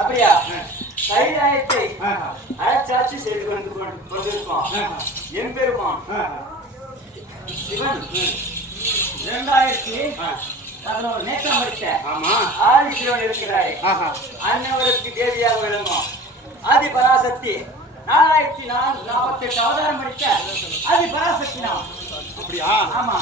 அப்படியா? கைலாயத்தை அரைச்சாட்சி செய்து கொண்டிருப்பான் எம்பெருமான் சிவன் 2000 நேற்றம் படித்த ஆதிசிவன் இருக்கிறாரே அன்னவருக்கு தேவியாக விளங்கும் ஆதி பராசக்தி 4048 அவதாரம் படித்த ஆதி பராசக்தி நாம். அப்படியா? ஆமா.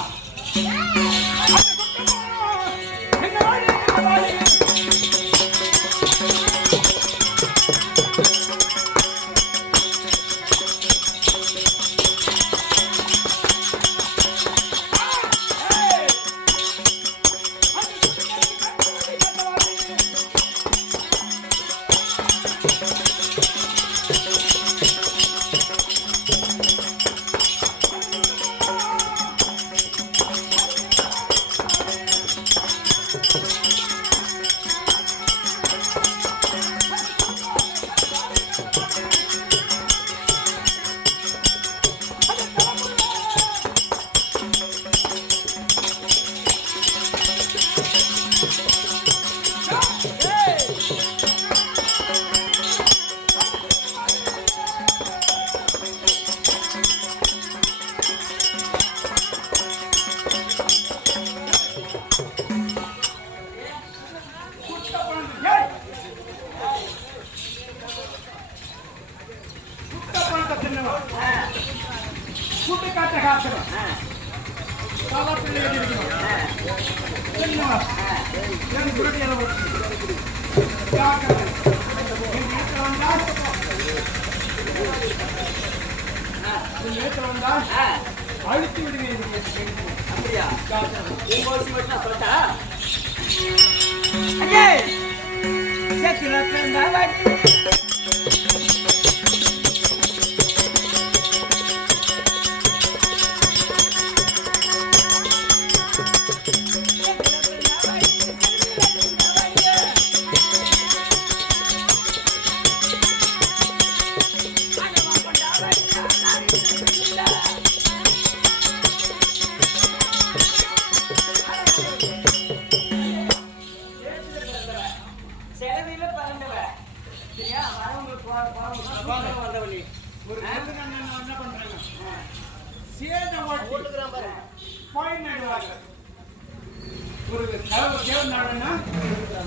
அழுத்தி விடுவேன். அப்படியா? சொல்லிட்டா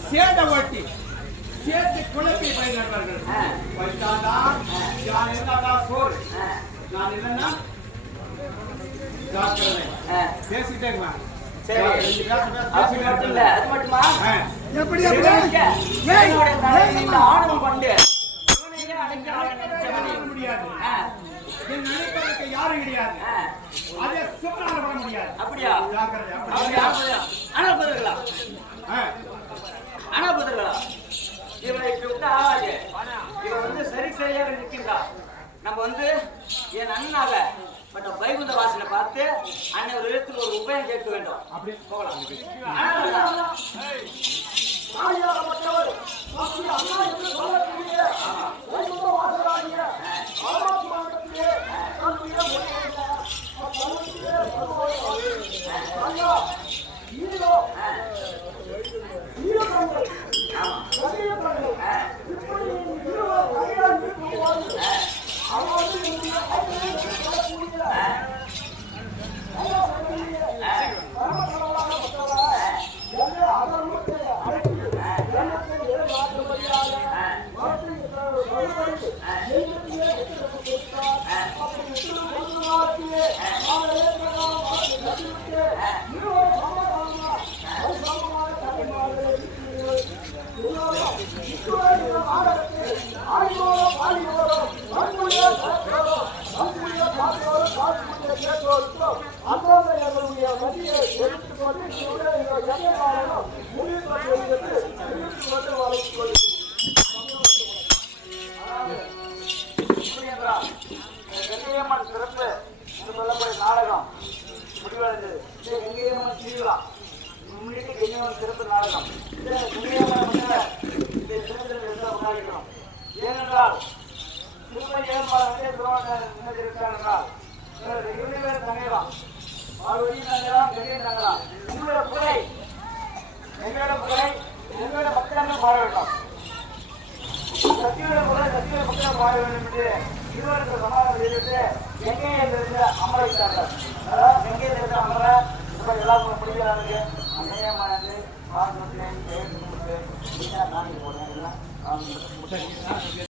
சேத ஓட்டி சேர்த்து குழப்பி பயன்படுவார்கள். சோறு நான் இல்லைன்னா பேசிட்டே இருக்கலாம். யாரும் கிடையாது. அதே சும்மா பண்ண முடியாது. அப்படியா? இவனை விட்டு ஆகாது. இவன் வந்து சரியாக நிற்கின்றா. நம்ம வந்து என் அண்ணாவ பட் வைகுந்த வாசனை பார்த்து அண்ணன் ஒரு இடத்துல ஒரு உபயம் கேட்க வேண்டும். அப்படி போகலாம். சிறப்பு என்று சொல்லக்கூடிய நாடகம் முடிவடைந்தது. இது கங்கையம்மன் திருவிழா முன்னிட்டு கங்கையம்மன் சிறப்பு நாடகம். கங்கையம்மன் இந்த சிறப்பில் இருந்து கொண்டாடுகிறோம். ஏனென்றால் திருமண ஏற்பாடு இருக்கிறார்கள். இருவர் தங்கலாம், மறுபடியும் தங்கலாம், கங்கையும் தங்கலாம். உங்களோட புகழை எங்களோட புகழை எங்களோட மக்களாக பாட வேண்டும். சத்தியோட புகழை சத்தியோட மக்களாக பாட வேண்டும் என்று இருவருக்கு சமாதானம் தெரிவித்து கங்கையிலிருந்து அமர வைத்தார்கள். அதாவது கங்கையிலிருந்து அமர இப்ப எல்லாம் முடிகிறார்கள். அங்கேயமானது பாசனத்தை நான் போடுறேன்.